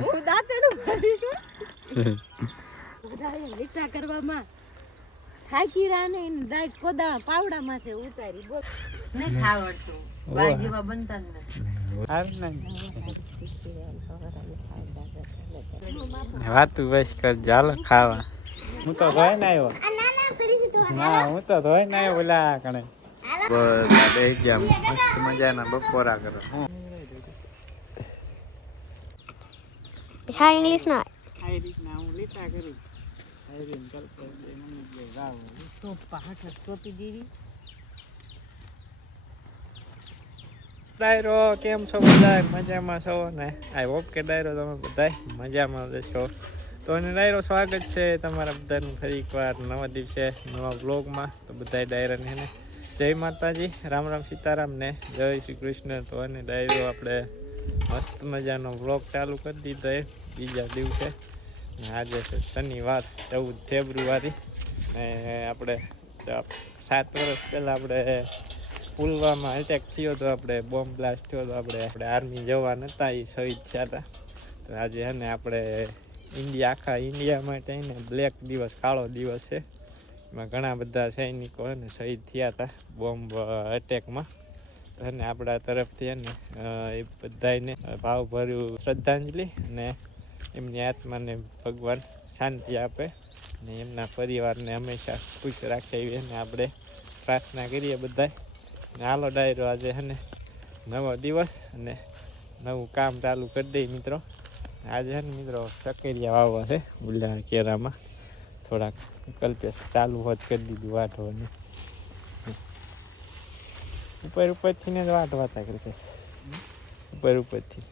હું દાંતેડું ભરી છું બધાને લીટા કરવામાં થાકી રાને દાઈ કોદા પાવડામાંથી ઉતારી બોલ ને ખાવડતું બાઈ જેવા બનતા જ નથી વાતું બસ કર ચાલો ખાવા હું તો ધોઈ ને આવ્યો ના હું તો ધોઈ ને આવ્યો ઓલા કણે બધા બે ગયા મસ્ત મજાના બપોરા કરો હા ઇંગ્લિશ ના આ રીતના હું લીટા કરી આયરીન કરતો મને કે ગાવ સોપા હાથ સોપી દીધી ડાયરો કેમ છો બધા મજામાં છો ને આઈ હોપ કે ડાયરો તમે બધા મજામાં છો તો એને ડાયરો સ્વાગત છે તમારા બધાનું ફરી એકવાર નવા દિવસે નવા બ્લોગમાં તો બધા ડાયરાને એને જય માતાજી રામ રામ સીતારામ ને જય શ્રી કૃષ્ણ તો અને ડાયરો આપણે મસ્ત મજાનો બ્લોગ ચાલુ કરી દીધો એ બીજા દિવસે આજે છે શનિવાર 14 ફેબ્રુઆરી ને આપણે 7 વર્ષ પહેલાં આપણે પુલવામા એટેક થયો તો આપણે બોમ્બ બ્લાસ્ટ થયો તો આપણે આર્મી જવાન હતા એ શહીદ થયા હતા તો આજે છે ને આપણે આખા ઇન્ડિયા માટે ને બ્લેક દિવસ કાળો દિવસ છે એમાં ઘણા બધા સૈનિકો ને શહીદ થયા હતા બોમ્બ એટેકમાં તો એને આપણા તરફથી એને એ બધાને ભાવભર્યું શ્રદ્ધાંજલિ અને એમની આત્માને ભગવાન શાંતિ આપે અને એમના પરિવારને હંમેશા ખુશ રાખે એવી એને આપણે પ્રાર્થના કરીએ બધા ને હાલો ડાયરો આજે છે ને નવો દિવસ અને નવું કામ ચાલુ કરી દઈએ મિત્રો આજે છે ને મિત્રો સકેરિયા વાવવા છે ઉલ્લા કેરામાં થોડાક કલ્પેશ ચાલુ હોત કરી દીધું વાટવાની ઉપરથી ને જ વાટવાતા કલ્પેશ ઉપરથી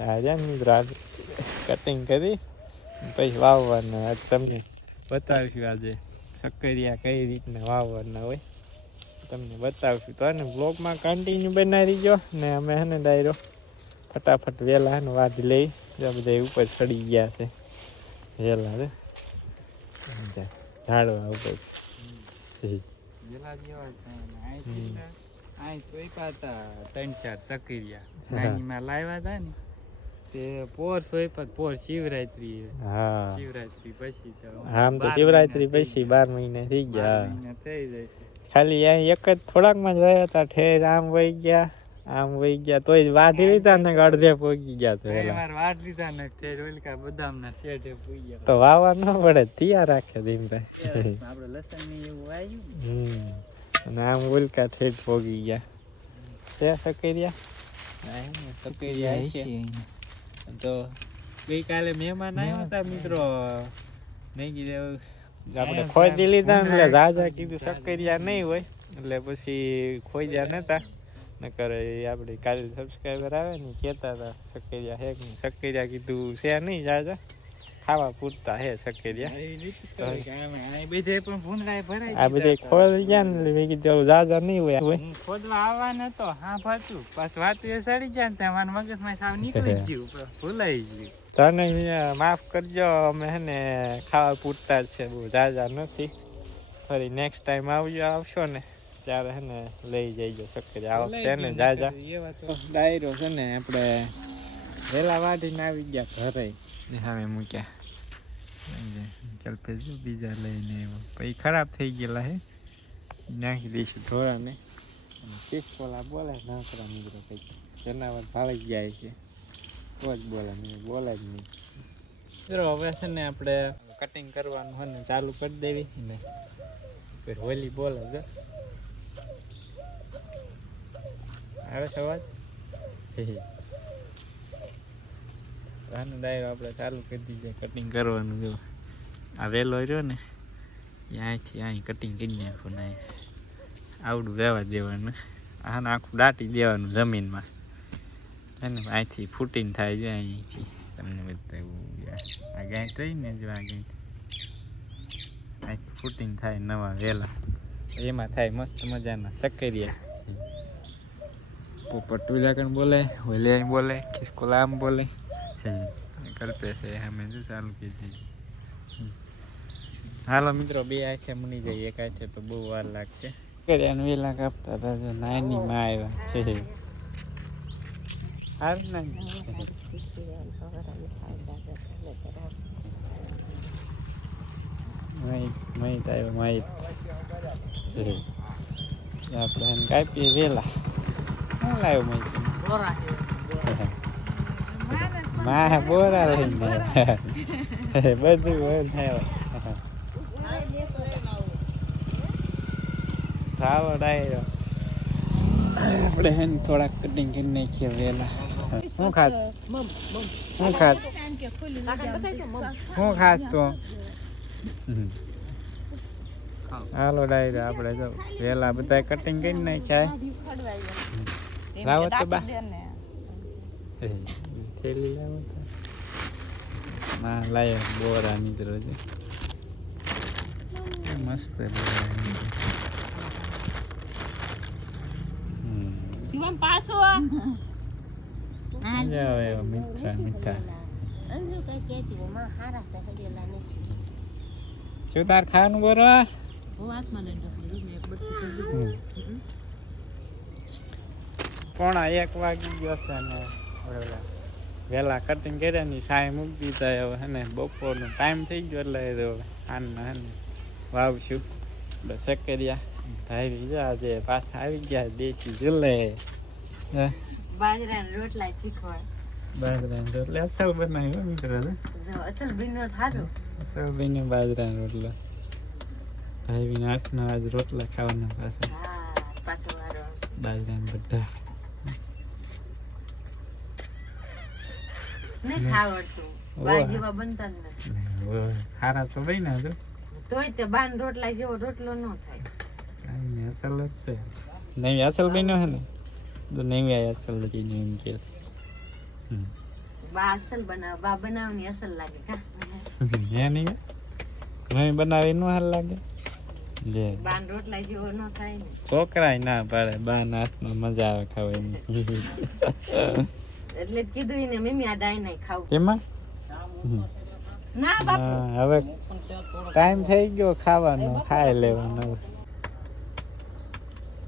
આજે મિત્રો આજે કટિંગ કરી પછી વાવવાના આજ તમને બતાવીશું આજે સક્કરિયા કઈ રીતના વાવવાના હોય તમને બતાવશું તો ને બ્લોગમાં કન્ટિન્યુ બનાવી ગયો ને અમે હે ને ડાયરો ફટાફટ વહેલા હે ને વાધી લઈ બધા ઉપર ચડી ગયા છે વહેલા રે ઝાડવા ઉપર લાવ્યા હતા ને તે પોર સોઈપત પોર શિવરાત્રી શિવરાત્રી પછી આમ તો શિવરાત્રી પછી 12 મહિના થઈ ગયા થઈ જાય ખાલી અહીં એક જ થોડાકમાં જ રહ્યા હતા ઠેર આમ વહી ગયા તોય વાઢી લીધા ને અડધે પોગી ગયા તો વાઢ લીધા ને ઠેર ઓલકા બદામ ના શેઠે પોગી ગયા તો વાવા ન પડે તૈયાર રાખે દીનભાઈ આપણે લસણ ની એવું આવ્યું અને આમ ઓલકા ઠેઠ પોગી ગયા છે સકરિયા છે તો ગઈકાલે મહેમાન આવ્યા હતા મિત્રો નહીં કીધું આપણે ખોજી લીધા ને એટલે રાજા કીધું સકરિયા નહીં હોય એટલે પછી ખોજ્યા નતા નકર આપણે કાલે સબસ્ક્રાઈબર આવે ને કહેતા હતા સકરિયા હે નહીં સકરિયા કીધું છે નહીં રાજા ખાવા પૂરતા હે સકરિયા આ બધે ખોલી ગયા ને મેં કીધું રાજા નહીં હોય ખોદવા આવવાના તો હા પાછું પાછું વાત એ સડી ગયા ને ત્યાં મારા મગજમાં સાવ નીકળી ગયું ભૂલાઈ ગયું તને માફ કરજો અમે હે ને ખાવા પૂરતા જ છે બહુ ઝાઝા નથી ફરી નેક્સ્ટ ટાઈમ આવશો ને ત્યારે હે ને લઈ જઈજો સક્કરિયા આ વખતે ને ઝાઝા ડાયરો છે ને આપણે વેલા વાઢીને આવી ગયા ઘરે સામે મૂક્યા કલ્પેશ બીજા લઈને પછી ખરાબ થઈ ગયેલા હે નાખી દઈશું ઢોળાને શીખોલા બોલે નાકરા મિત્રો કંઈક જનાવર ભાળી જાય છે તો જ બોલે નહીં બોલે જ નહીં મિત્રો હવે છે ને આપણે કટિંગ કરવાનું હોય ને ચાલુ કરી દેવી ને પછી હોલી બોલે જો આવે છે અવાજ આનો ડાયરો આપણે ચાલુ કરી દીધો કટિંગ કરવાનું જો આ વેલો રહ્યો ને અહીંથી અહીં કટિંગ કરી નાખું ને આવડું રહેવા દેવાનું આને આખું દાટી દેવાનું જમીનમાં અને અહીંથી ફૂટીને થાય છે અહીંથી તમને બતાવું આ ગાંઠ રહી ને જો આ ગાંઠ અહીંથી ફૂટીને થાય નવા વેલા એમાં થાય મસ્ત મજાના સક્કરિયા પોપટ ટુલાકણ બોલે હોલે બોલે ખિસકોલા આમ બોલે કરતે છે અમે જો ચાલુ કીધી હાલો મિત્રો બે આંખે મની જાય એક આંખે તો બહુ વાર લાગશે કર્યાને વેલા કાપતા હતા જો નાની માં આવ્યા છે હાર ને માહિત આવ્યો માહિત આપણે એને કાપીએ વેલા શું લાવ્યો માહિતી માં બોરા લઈને બધું હોય ચાલો ડાયરો આપણે હે ને થોડાક કટિંગ કરી નાખીએ વેલા શું ખાસ તો હાલો ડાયરો આપણે જો વેલા બધા કટિંગ કરી નાખ્યા લાવો તો બા થેલી લાવો તો ના લાયો બોરા નીકળો છે મસ્ત શિવમ પાછો મજા આવે મીઠા મીઠા અંજુ કઈ કેતી માં હારા સહેડેલા નથી શું તાર ખાવાનું બોરવા હું હાથમાં લઈને ઢકલી એક બટકી પોણા 1 વાગી ગયો છે ને વહેલા કટિંગ કર્યા ની સાય મૂકી દીધા હવે હે ને બપોરનો ટાઈમ થઈ ગયો એટલે હવે આને હે ને વાવશું એટલે સકેરિયા ભાઈ આજે પાછા આવી ગયા દેશી જુલે બાજરાના રોટલા શીખવાડ બાજરાના રોટલા અસલ બનાવ્યો મિત્રો અસલ બીનો થારો અસલ બીનો બાજરાના રોટલા ભાઈ નાખના આજ રોટલા ખાવાના પાછા હા પાછો વારો બાજરાના બધા ને ખાવડતું બાજીવા બનતા જ નથી ખારા તો બન્યા છે તોય તે બાન રોટલા જેવો રોટલો ન થાય કાંઈ અસલ જ છે નહીં અસલ બન્યો હે ને તો નહીં અસલ લઈને એમ કે બા અસલ બનાવ બા બનાવની અસલ લાગે કા હે નહીં નહીં બનાવી ન હાલ લાગે લે બાન રોટલા જેવો ન થાય ને છોકરાય ના પાડે બા નાખનો મજા આવે ખાવાની એટલે કીધું એને મમ્મી આ ડાઈ નહીં ખાવ કેમાં ના બાપુ હવે ટાઈમ થઈ ગયો ખાવાનો ખાઈ લેવાનો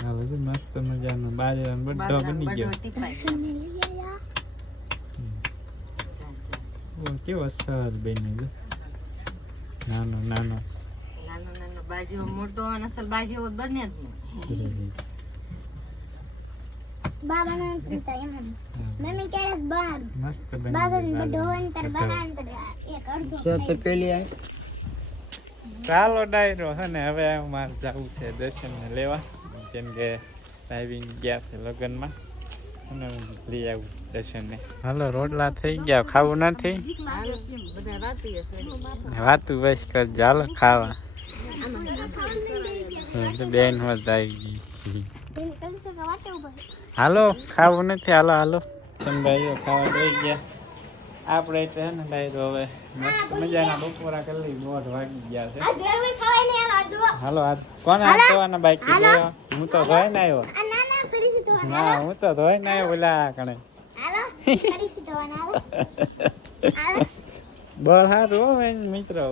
હવે તો મસ્ત મજાનો બાજરાનો બડ્ડો બની ગયો કેવો સરસ બન્યો નાનો નાનો નાનો નાનો બાજીઓ મોટો અને અસલ બાજીઓ બને જ નહીં બાબાના મમ્મી ક્યારે બાર મસ્ત બાબાને બધો અંતર બનાંતર એક અડધો તો પેલી ચાલો ડાયરો હે ને હવે મારે જવું છે દર્શનને લેવા કેમ કે ડ્રાઇવિંગ ગયા છે લગ્નમાં અને લઈ આવું દર્શનને હાલો રોટલા થઈ ગયા ખાવું નથી બધા રાતી હશે વાતું બસ કરજો હાલો ખાવા બેન હોત આવી ગઈ હાલો ખાવું નથી હાલો હાલો ચંદાઈઓ ખાવા દઈ ગયા આપણે એટલે હે ને ડાયરો હવે મસ્ત મજાના બપોરા કરી લઈ 9 વાગી ગયા છે હાલો આ કોને હાથ ધોવાના બાકી છે હું તો ધોઈને આવ્યો ના હું તો ધોઈને આવ્યો ઓલા કણે બળ હારું હો મિત્રો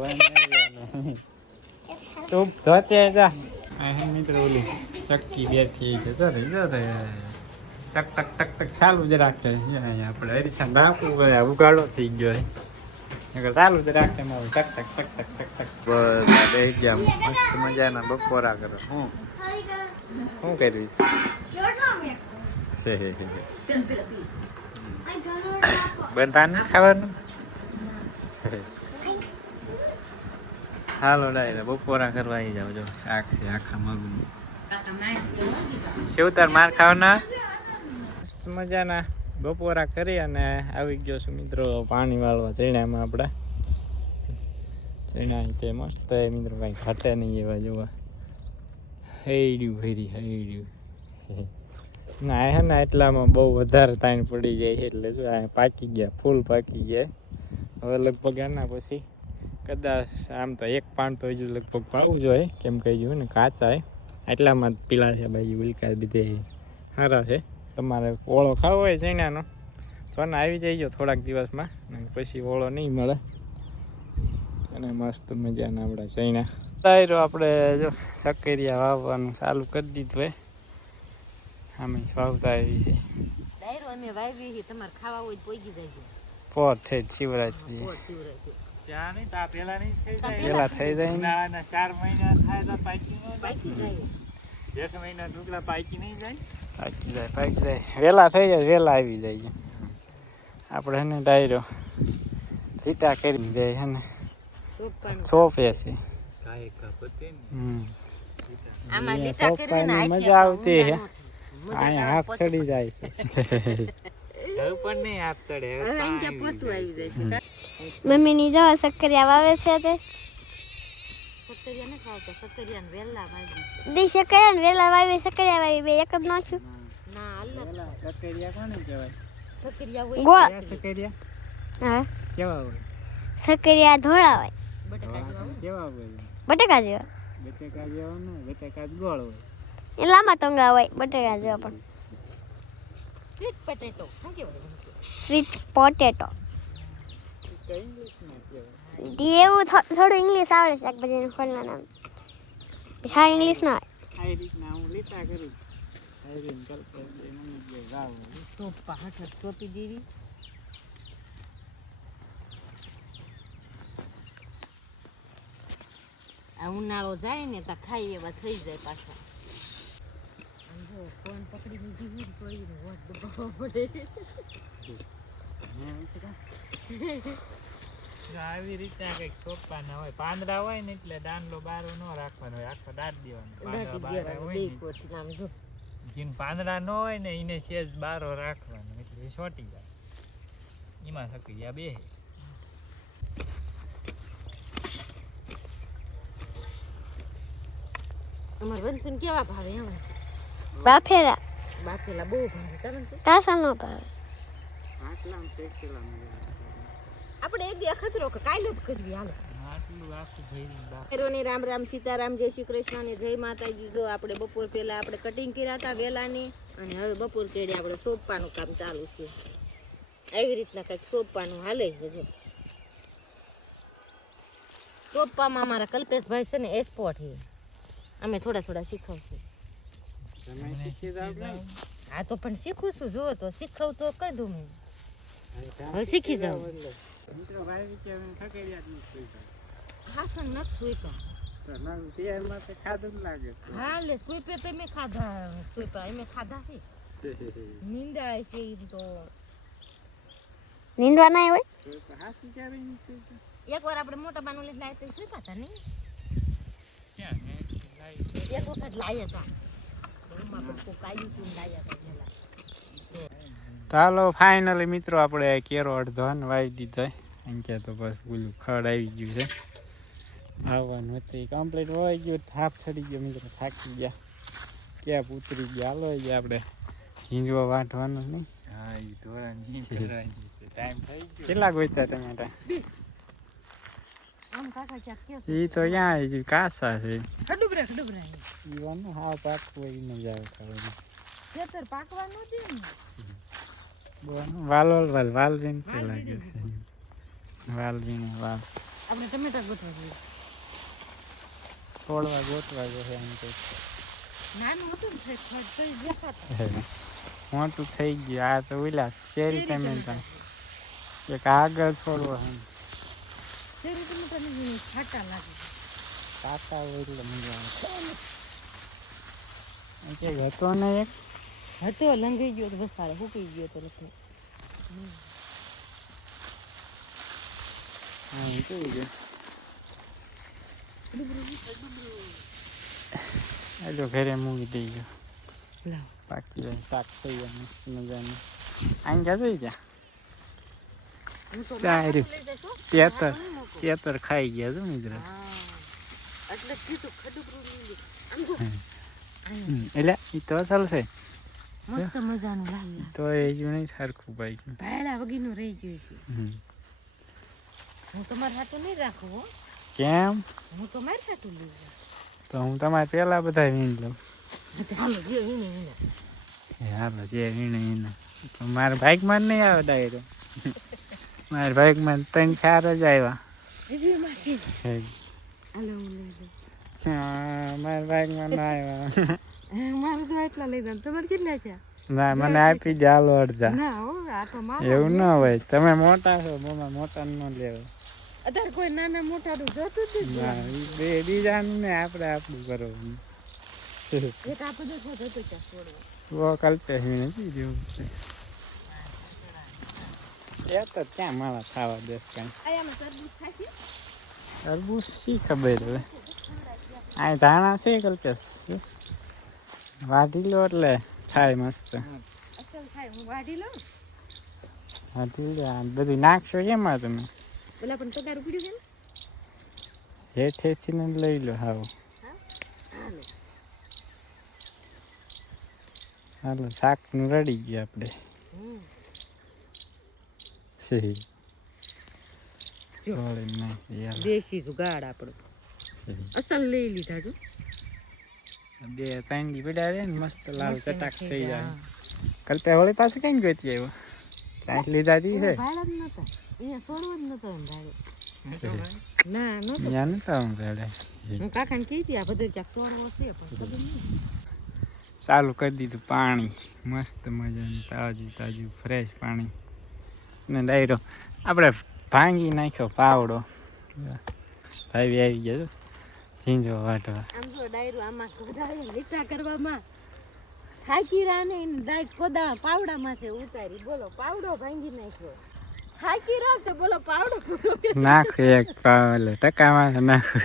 તું ધોતે જા આ મિત્રો ઓલી ચક્કી બેઠી છે જો રે ટક ટક ટક ટક ચાલુ જ રાખે આપણે હરીસા રાખવું ઉગાડો થઈ ગયો છે ચાલુ જ રાખે મારું ટક ટક ટક ટક ટક ટક બધા બે ગયા મસ્ત મજાના બપોરા કરો શું કરવી બધા ને ખાવાનું હાલો ડાયરે બપોરા કરવા આવી જાવ જો શાક છે આખા મગનું કેવું તાર માર ખાવાના મસ્ત મજાના બપોરા કરી અને આવી ગયો છું મિત્રો પાણી વાળવા ચણામાં આપણા ચણા તે મસ્ત મિત્રો કાંઈ ઘટે નહીં એવા જોવા હૈડ્યું હૈડ્યું ના હે ને એટલામાં બહુ વધારે તાણ પડી જાય એટલે શું આ પાકી ગયા ફૂલ પાકી ગયા હવે લગભગ એના પછી કદાચ આમ તો એક પાન તો હજુ લગભગ પાવું જોઈએ કેમ કહી ગયું ને કાચા એટલામાં જ પીલા છે ભાઈ ઉલકા બીજે સારા છે તમારે ઓળો ખાવો હોય ચણાનો તો ને આવી જઈજો થોડાક દિવસમાં પછી ઓળો નહીં મળે અને મસ્ત મજાના આપણા ચણા ડાયરો આપણે જો સકેરિયા વાવવાનું ચાલુ કરી દીધું હોય આમે વાવતા આવી છે ડાયરો અમે વાવી છે તમારે ખાવા હોય તો પોગી જાય પોર થઈ શિવરાત્રી પોર શિવરાત્રી ત્યાં નહીં તા પેલા નહીં થઈ તા જાય પેલા થઈ જાય ઉનાળાના 4 મહિના થાય તો પાકી ન પાકી જાય જેઠ મહિના ઢુકડા પાકી નહીં જાય પાકી જાય વેલા થઈ જાય વેલા આવી જાય આપણે એને ડાયરો રીટા કરી દે હે ને સોપે છે આમાં લીટા કરીને મજા આવતી હે અહીંયા હાથ ચડી જાય હવે પણ નહીં હાથ ચડે હવે અહીંયા પશુ આવી જાય છે મમ્મીની જો સક્કરિયા વાવે છે તે સક્કરિયા ને ખાવતા સક્કરિયા વેલા વાવી દી સક્કરિયા ને વેલા વાવી સક્કરિયા વાવી બે એક જ નાખ્યું ના અલગ સક્કરિયા કોને કહેવાય સક્કરિયા હોય ગોળ સક્કરિયા હા કેવા હોય સક્કરિયા ધોળા હોય બટાકા જેવા હોય બટાકા જેવા બટાકા જેવા ને બટાકા ગોળ હોય એ લાંબા ટોંગા હોય બટાકા જેવા પણ સ્વીટ પોટેટો શું કહેવાય સ્વીટ પોટેટો ઇંગ્લિશમાં કહેવાય એવું થોડું ઇંગ્લિશ આવડે શાકભાજીનું ફળના નામ હા ઇંગ્લિશ ના આ રીતના હું લીટા કરું આયરીન કરતા મને જે ગાવ સોપા હાથ સોપી દેવી આ ઉનાળો જાય ને તો ખાઈ એવા થઈ જાય પાછા ફોન પકડીને જીવી પડીને વોટ દબાવવા પડે આવી રીતના કંઈક ચોપવાના હોય પાંદડા હોય ને એટલે દાંડલો બારો ન રાખવાનો હોય આખો દાટ દેવાનો જેને પાંદડા ન હોય ને એને સેજ બારો રાખવાનો એટલે એ છોટી જાય એમાં સક્રિયા બે અમાર વંશુને કેવા ભાવે એમ બાફેલા બાફેલા બહુ ભાવે તમને શું કાસા નો ભાવે આટલામાં ટેકલામાં આપણે એક દી અખતરો કાલે જ કરવી હાલો આટલું આખું ભેરી બાપ રોને રામ રામ સીતારામ જય શ્રી કૃષ્ણ ને જય માતાજી જો આપણે બપોર પહેલા આપણે કટિંગ કર્યા હતા વેલાની અને હવે બપોર કેડે આપણે સોંપવાનું કામ ચાલુ છે આવી રીતના કંઈક સોંપવાનું હાલે છે જો સોંપવામાં અમારા કલ્પેશભાઈ છે ને એક્સપોર્ટ છે અમે થોડા થોડા શીખવશું તમે શીખી જાવ ને હા તો પણ શીખું છું જુઓ તો શીખવ તો કહી દઉં મેં હવે શીખી જાવ મિત્રો ભાઈ વિચાર થકેરિયા જ નથી હાસન નથી સુઈપા તો ના તેરમાં તો ખાધું જ લાગે હા લે સુઈપે તો મેં ખાધા સુઈપા અમે ખાધા છે નીંદા છે ઈ તો નીંદવા ના હોય તો હાસ વિચારી નહીં એકવાર આપણે મોટા બાનું લઈને લાવ્યા તો સુઈપા હતા નહીં ક્યાં ને લાઈ એક વખત લાવ્યા હતા એમાં પપ્પુ કાયું તું લાવ્યા હતા પેલા ચાલો ફાઇનલી મિત્રો આપણે કેરો અડધો વાવી દીધો અહીંયા તો બસ પેલું ખડ આવી ગયું છે આવવાનું હતું કમ્પ્લીટ હોય ગયું થાપ ચડી ગયો મિત્રો થાકી ગયા ક્યાં ઉતરી ગયા હાલો આપણે ઝીંઝવા વાંટવાનું નહીં હા એ ધોરણ ટાઈમ થઈ ગયો કેટલા ગોઈતા ટમેટા આમ કાકા ચા કયો એ તો ક્યાં આવી ગયું કાસા છે ખડુબરા ઈવાનું હા પાકવું એ મજા આવે ખાવાની ખેતર પાકવા ન દે ને વાલવીન કે લાગે છે વાલવીન વાલ આપણે ટમેટા ગોઠવા જોઈએ થોડવા ગોતવા જો એમ તો નાનું હતું ને ખડ થઈ દેખાતા મોટું થઈ ગયું આ તો ઓલા ચેરી ટમેટા એક આગળ છોડવા શેરી ટમેટા ની ખાટા લાગે કાકા હોય એટલે મજા આવે કે હતો ને એક હતો લંઘી ગયો તો બસાડે હુકી ગયો તો લખને હા એ કેવું છે આજો ઘરે મૂકી દઈ ગયો લાવ પાકી જાય શાક થઈ જાય મસ્ત મજાનું આઈ ગયા થઈ ગયા હું તો સારું. લઈ જઈશું તેતર ખાઈ ગયા છો મિત્ર એટલે કીધું ખડુબરું લીલી આમ જો એટલે એ તો ચાલશે મસ્ત મજાનું લાલ તો એ જ નહીં સરખું ભાઈ ભાયલા વગીનું રહી ગયું છે હું તમારા હાટું નહીં રાખું હો કેમ હું તો મારી હાટું લઈ જાઉં તો હું તમારે પેલા બધા વીણ લઉં હાલો જે વીને વીને હાલો જે વીણે વીણે તો મારા બાઇકમાં જ નહીં આવે ડાયરો મારા બાઇકમાં 3-4 જ આવ્યા હજી માસી હાલો હું લઈ લઉં મારા બાઇકમાં ના આવ્યા મારે તો એટલા લઈ દઉં તમારે કેટલા છે ના મને આપી દે હાલો અડધા. ના હો આ તો મામા એવું ન હોય, તમે મોટા છો મમ્મા, મોટા ન લેવા. અત્યારે કોઈ નાના મોટા નું જોતું જ નથી. ના ઈ બે બીજાનું ને આપણે આપણું કરવાનું. એક આ બધું શું થતું ક્યાં છોડવા. વો કલ્પે નથી જેવું છે. એ તો ક્યાં મારા ખાવા દેશ કાંઈ. આયામાં તરબૂચ ખાશે? તરબૂચ શી ખબર હવે. આ ધાણા છે કલ્પેશ, વાઢી લો એટલે થાય મસ્ત. અસલ ખાય હું વાઢી લઉં. વાઢી લો આ બધું નાખશો એમાં તમે. પેલા પણ પગાર ઉપડ્યું છે ને? હેઠેથી ને લઈ લો હાવ. હાલો. હાલો શાકનું રડી ગયું આપણે. સહી ચોળી નાખી યાર. દેશી જુગાડ આપણો. અસલ લઈ લીધા જો. બે ત્રણ દી પડ્યા રહે ને મસ્ત લાલ ચટાક થઈ જાય. કલ્પે હોળી પાસે કઈ ગોતી આવ્યો. કાંઈક લીધા દી છે. ભાડા જ નતા. અહીંયા છોડવું જ નતો એમ ભાડે. ના નતો. ત્યાં નતા હું રેડે. હું કાકાને કીધી આ બધું ક્યાંક છોડવો છે પણ ખબર નહીં. ચાલુ કરી દીધું પાણી, મસ્ત મજાનું તાજું તાજું ફ્રેશ પાણી. ને ડાયરો આપણે ભાંગી નાખ્યો પાવડો. ભાઈ આવી ગયો ઝીંઝો વાટવા. આમ જો ડાયરો આમાં કોદાળે લીટા કરવામાં થાકી રાને ડાયક કોદા પાવડા માથે ઉતારી. બોલો પાવડો ભાંગી નાખ્યો. થાકી રાત તો બોલો પાવડો નાખો એક પાવલે ટકામાં નાખો.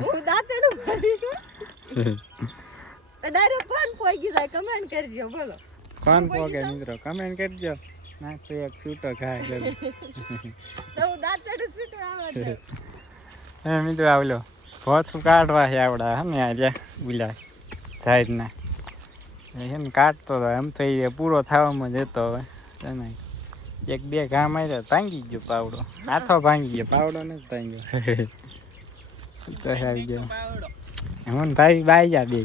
હું દાંતેડું ભરી છું. ડાયરો કોણ પોગી જાય કમેન્ટ કરજો બોલો. કોણ પોગે મિત્રો કમેન્ટ કરજો. નાખો એક છૂટો ખાય કરે. તો હું દાંતેડું છૂટું આવવા દઉં. હે મિત્રો આવલો ભોથું કાઢવા છે આપડા હે ને આ ઉલા સાઈડના હે ને કાઢતો હતો. એમ તો એ પૂરો થવામાં જતો હવે ને એક બે ઘા માર્યા ભાંગી ગયો પાવડો. હાથો ભાંગી ગયો પાવડો નથી ભાંગ્યો. તો આવી ગયો હું ભાઈ બાઈ જા બે.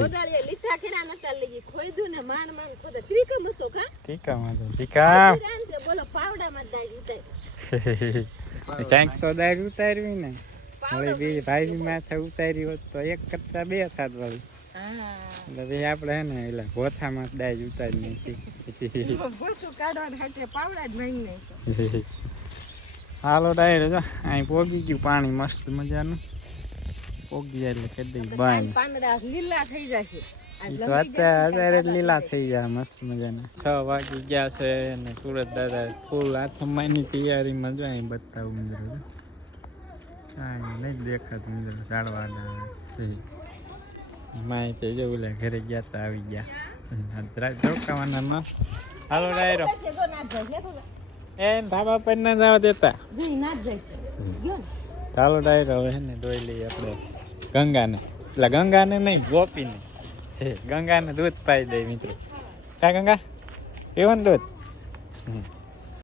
કોદાળીએ લીટા ખેડા નતા લઈ ખોઈદું ને માંડ માંડ ખોદા ત્રિકમ હતો કા ઠીકા માં તો ઠીકા બોલો પાવડામાં દાઈ ઉતારી. ક્યાંક તો દાર ઉતારવી ને હવે બે ભાઈ માથે ઉતારી હોત તો એક કરતા બે થાત વાળી. એટલે પછી આપણે હે ને એટલે ભોથામાં દાજ ઉતારી નાખી. ભોથું કાઢવાના હાથે પાવડા જ ભાંગી નાખ્યો. હાલો ડાયરે જો અહીં પોગી ગયું પાણી મસ્ત મજાનું. પોગી જાય એટલે કરી દઈ બાય. પાંદડા લીલા થઈ જશે. તો અત્યારે લીલા થઈ ગયા મસ્ત મજાના. 6 વાગી ગયા છે ને સુરત દાદા ફૂલ આથમવાની તૈયારીમાં જો અહીં બતાવું મિત્રો. કાંઈ નહીં દેખાતું મિત્રો ઝાડવાના માહિતી જેવું લે ઘરે ગયા તા આવી ગયા રોકાવાના. હાલો ડાયરો એ ધાબા પર ના જવા દેતા. ચાલો ડાયરો હવે ને ધોઈ લઈએ આપણે ગંગાને. એટલે ગંગાને નહીં ગોપીને. ગંગાને દૂધ પાઈ દે મિત્રો. કા ગંગા પીવાનું દૂધ.